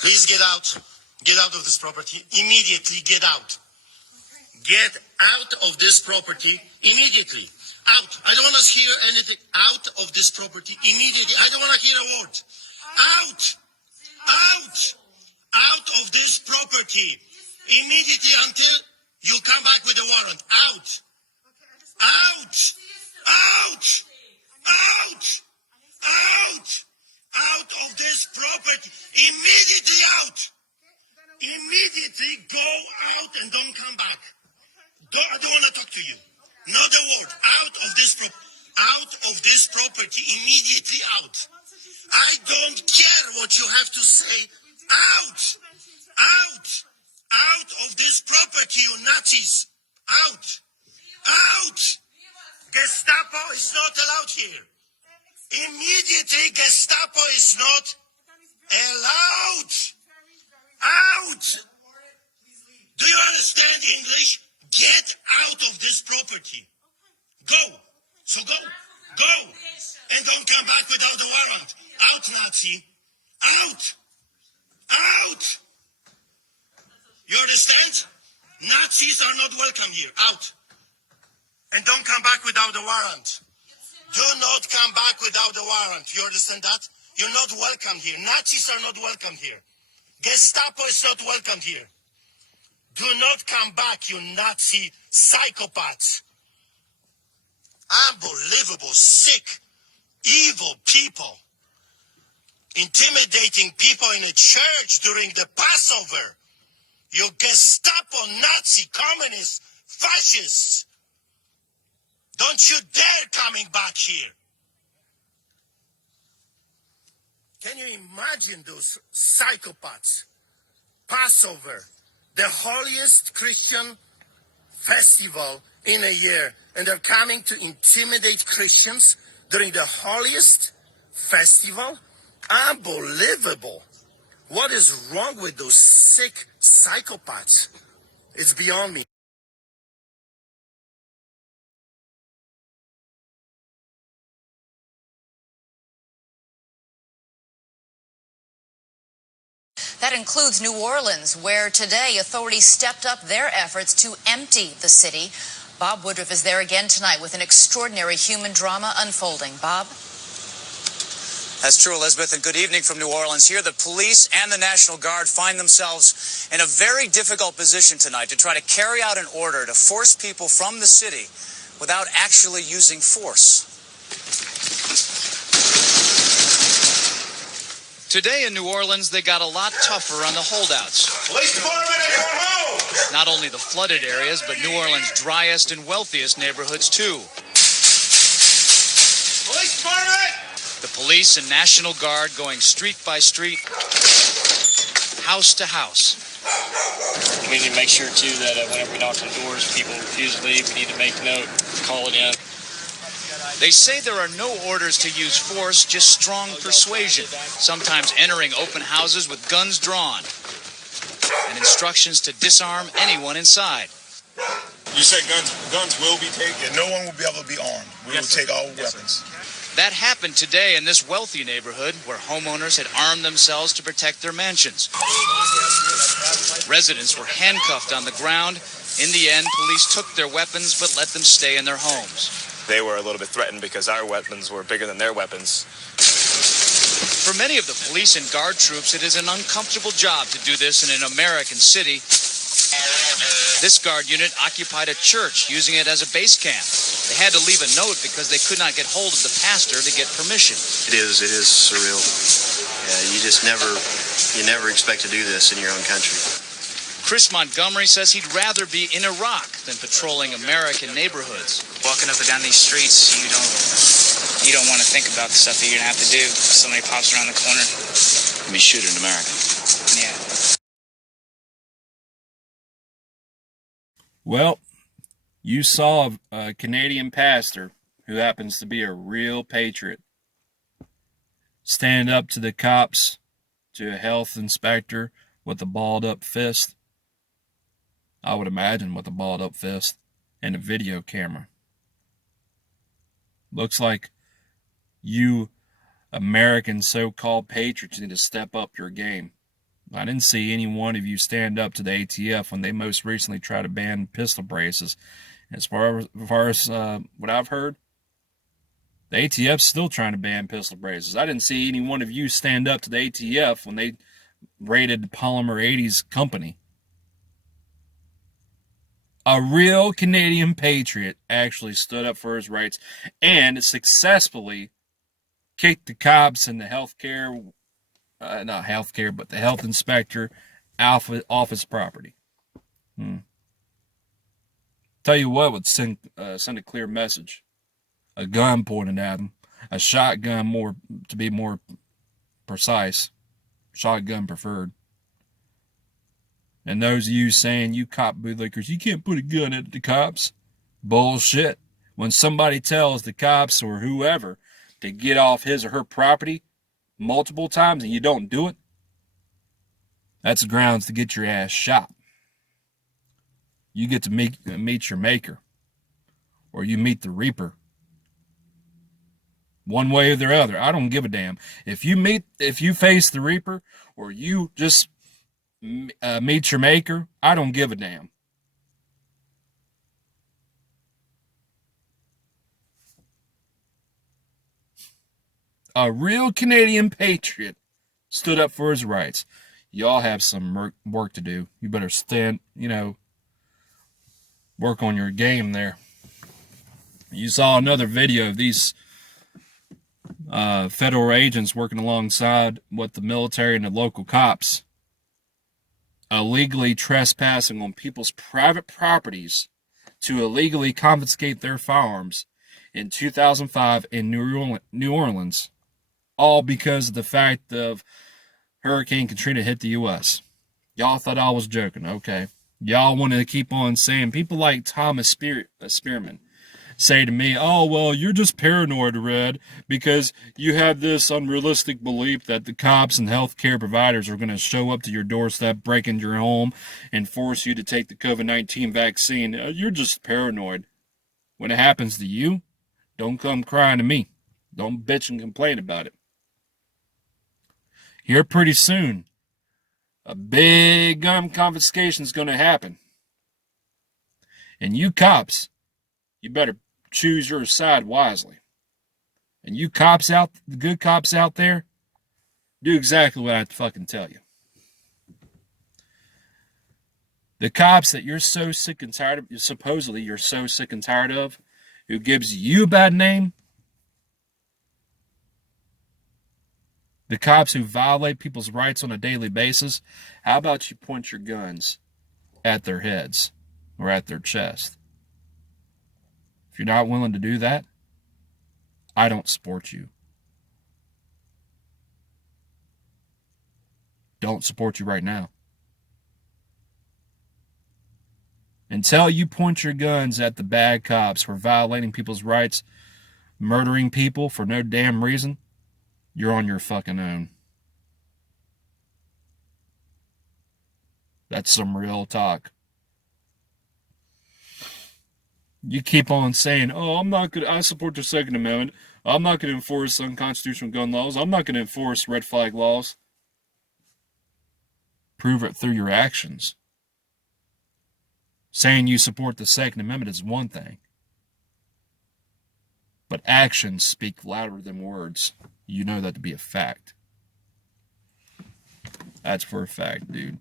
Please get out. Get out of this property. Immediately get out. Get out of this property immediately. Out. I don't want to hear anything. Out of this property immediately. I don't want to hear a word. Out. Out. Out of this property immediately until you come back with a warrant. Out. Out. Out. Out. Out. Out of this property. Immediately out. Immediately go out and don't come back. I don't want to talk to you. Not a word. Out of this property. Immediately out. I don't care what you have to say. Out. Out. Out of this property, you Nazis. Out. Out. Gestapo is not allowed here. Immediately, Gestapo is not allowed. Out. Do you understand English? Get out of this property. Go. So go. Go. And don't come back without a warrant. Out, Nazi. Out. Out. You understand? Nazis are not welcome here. Out. And don't come back without a warrant. Do not come back without a warrant. You understand that? You're not welcome here. Nazis are not welcome here. Gestapo is not welcome here. Do not come back, you Nazi psychopaths. Unbelievable, sick, evil people. Intimidating people in a church during the Passover. You Gestapo, Nazi, communists, fascists. Don't you dare coming back here. Can you imagine those psychopaths? Passover, the holiest Christian festival in a year, and they're coming to intimidate Christians during the holiest festival? Unbelievable. What is wrong with those sick psychopaths? It's beyond me. That includes New Orleans, where today authorities stepped up their efforts to empty the city. Bob Woodruff is there again tonight with an extraordinary human drama unfolding. Bob? That's true, Elizabeth, and good evening from New Orleans. Here, the police and the National Guard find themselves in a very difficult position tonight to try to carry out an order to force people from the city without actually using force. Today in New Orleans, they got a lot tougher on the holdouts. Police department, anyone home? Not only the flooded areas, but New Orleans' driest and wealthiest neighborhoods, too. Police department! The police and National Guard going street by street, house to house. We need to make sure, too, that whenever we knock on doors, people refuse to leave. We need to make note, call it in. They say there are no orders to use force, just strong persuasion, sometimes entering open houses with guns drawn, and instructions to disarm anyone inside. You said guns will be taken? No one will be able to be armed. We will take all weapons. That happened today in this wealthy neighborhood where homeowners had armed themselves to protect their mansions. Residents were handcuffed on the ground. In the end, police took their weapons but let them stay in their homes. They were a little bit threatened because our weapons were bigger than their weapons. For many of the police and guard troops, it is an uncomfortable job to do this in an American city. This guard unit occupied a church, using it as a base camp. They had to leave a note because they could not get hold of the pastor to get permission. It is surreal. Yeah, you never expect to do this in your own country. Chris Montgomery says he'd rather be in Iraq than patrolling American neighborhoods. Walking up and down these streets, you don't want to think about the stuff that you're going to have to do. Somebody pops around the corner. Be shooting in America. Yeah. Well, you saw a Canadian pastor who happens to be a real patriot stand up to the cops, to a health inspector with a balled up fist. I would imagine with a balled up fist and a video camera. Looks like you American so-called patriots need to step up your game. I didn't see any one of you stand up to the ATF when they most recently tried to ban pistol braces. As far as what I've heard, the ATF's still trying to ban pistol braces. I didn't see any one of you stand up to the ATF when they raided Polymer 80's company. A real Canadian patriot actually stood up for his rights and successfully kicked the cops and the healthcare, not healthcare, but the health inspector off his property. Tell you what would send a clear message. A gun pointed at him. A shotgun, to be more precise. Shotgun preferred. And those of you saying, you cop bootlickers, you can't put a gun at the cops. Bullshit. When somebody tells the cops or whoever to get off his or her property multiple times and you don't do it, that's grounds to get your ass shot. You get to meet your maker. Or you meet the reaper. One way or the other. I don't give a damn. If you face the reaper or you just meet your maker, I don't give a damn. A real Canadian patriot stood up for his rights. Y'all have some work to do. You better work on your game there. You saw another video of these federal agents working alongside with the military and the local cops, illegally trespassing on people's private properties to illegally confiscate their firearms in 2005 in New Orleans, all because of the fact of Hurricane Katrina hit the U.S. Y'all thought I was joking, okay. Y'all want to keep on saying, people like Thomas Spearman say to me, oh, well, you're just paranoid, Red, because you have this unrealistic belief that the cops and healthcare providers are going to show up to your doorstep, break into your home, and force you to take the COVID-19 vaccine. You're just paranoid. When it happens to you, don't come crying to me. Don't bitch and complain about it. Here pretty soon, a big gun confiscation is going to happen. And you cops, you better choose your side wisely. And you cops the good cops out there, do exactly what I fucking tell you. The cops that you're so sick and tired of, supposedly you're so sick and tired of, who gives you a bad name, the cops who violate people's rights on a daily basis, how about you point your guns at their heads or at their chest? If you're not willing to do that, I don't support you. Don't support you right now. Until you point your guns at the bad cops for violating people's rights, murdering people for no damn reason, you're on your fucking own. That's some real talk. You keep on saying, oh, I support the Second Amendment. I'm not going to enforce unconstitutional gun laws. I'm not going to enforce red flag laws. Prove it through your actions. Saying you support the Second Amendment is one thing. But actions speak louder than words. You know that to be a fact. That's for a fact, dude.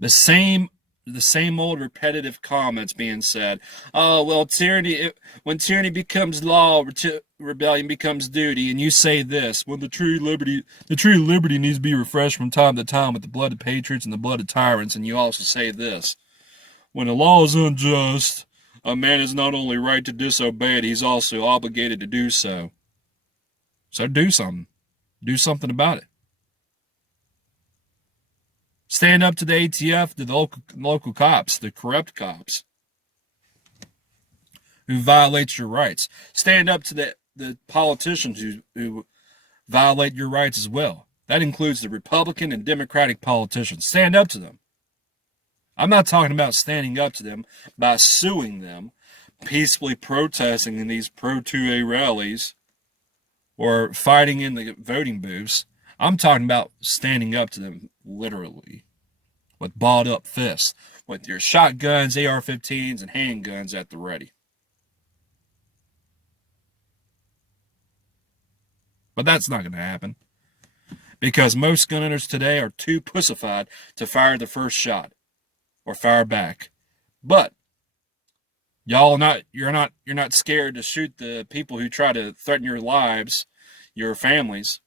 The same old repetitive comments being said. Oh, well, when tyranny becomes law, rebellion becomes duty, and you say this, when the true liberty needs to be refreshed from time to time with the blood of patriots and the blood of tyrants, and you also say this, when a law is unjust, a man is not only right to disobey it, he's also obligated to do so. So do something. Do something about it. Stand up to the ATF, to the local cops, the corrupt cops who violate your rights. Stand up to the politicians who violate your rights as well. That includes the Republican and Democratic politicians. Stand up to them. I'm not talking about standing up to them by suing them, peacefully protesting in these pro-2A rallies, or fighting in the voting booths. I'm talking about standing up to them literally with balled up fists, with your shotguns, AR-15s, and handguns at the ready. But that's not going to happen, because most gun owners today are too pussified to fire the first shot or fire back. But you're not scared to shoot the people who try to threaten your lives, your families,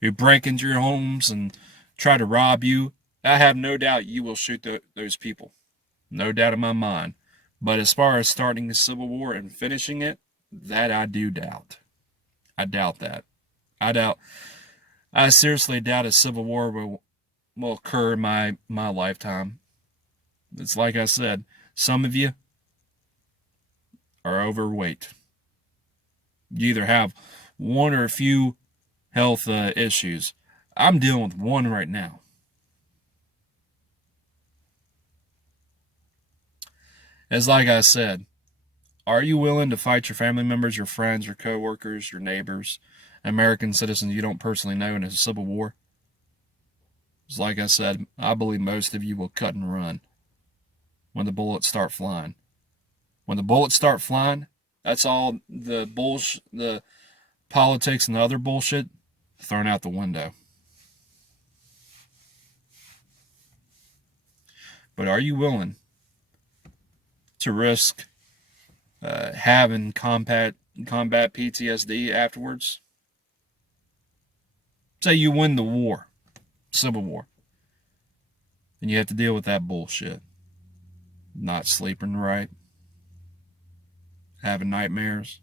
who break into your homes and try to rob you. I have no doubt you will shoot those people. No doubt in my mind. But as far as starting the Civil War and finishing it, that I do doubt. I doubt that. I seriously doubt a Civil War will occur in my lifetime. It's like I said, some of you are overweight. You either have one or a few health issues. I'm dealing with one right now. As like I said, are you willing to fight your family members, your friends, your co-workers, your neighbors, American citizens you don't personally know in a civil war? As like I said, I believe most of you will cut and run when the bullets start flying. When the bullets start flying, that's all the bullshit, the politics and the other bullshit thrown out the window. But are you willing to risk having combat PTSD afterwards? Say you win the war, Civil War, and you have to deal with that bullshit. Not sleeping right, having nightmares.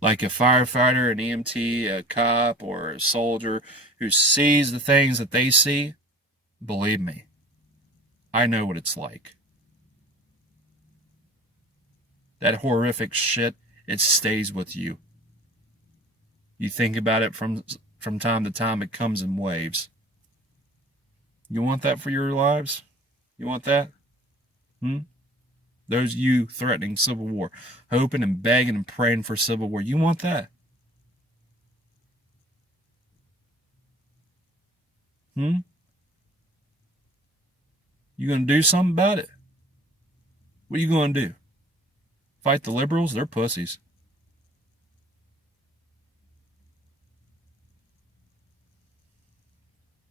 Like a firefighter, an EMT, a cop, or a soldier who sees the things that they see, believe me, I know what it's like. That horrific shit, it stays with you. You think about it from time to time, it comes in waves. You want that for your lives? You want that? Those you threatening civil war, hoping and begging and praying for civil war, you want that? You gonna do something about it? What are you gonna do? Fight the liberals? They're pussies.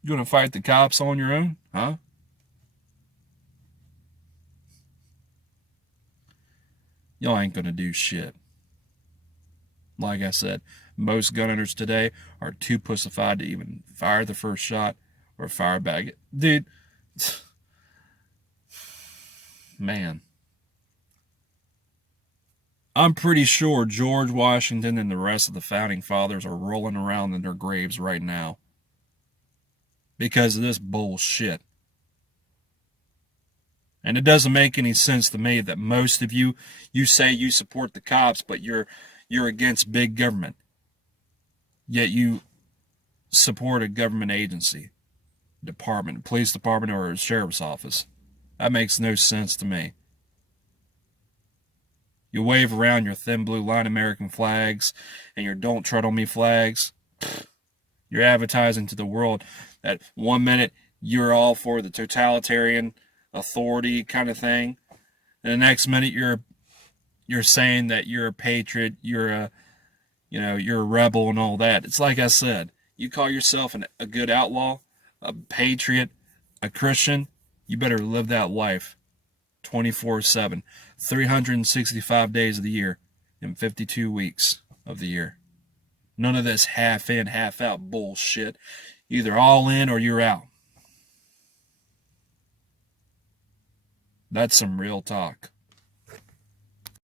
You gonna fight the cops on your own? Huh? Y'all ain't gonna do shit. Like I said, most gun owners today are too pussified to even fire the first shot or fire back. Dude, man. I'm pretty sure George Washington and the rest of the founding fathers are rolling around in their graves right now because of this bullshit. And it doesn't make any sense to me that most of you say you support the cops, but you're against big government. Yet you support a government agency, department, police department, or a sheriff's office. That makes no sense to me. You wave around your thin blue line American flags and your don't tread on me flags. You're advertising to the world that 1 minute you're all for the totalitarian authority kind of thing, and the next minute you're saying that you're a patriot, you're a rebel and all that. It's like I said, you call yourself a good outlaw, a patriot, a Christian, you better live that life 24/7, 365 days of the year, and 52 weeks of the year. None of this half in, half out bullshit. Either all in or you're out. That's some real talk.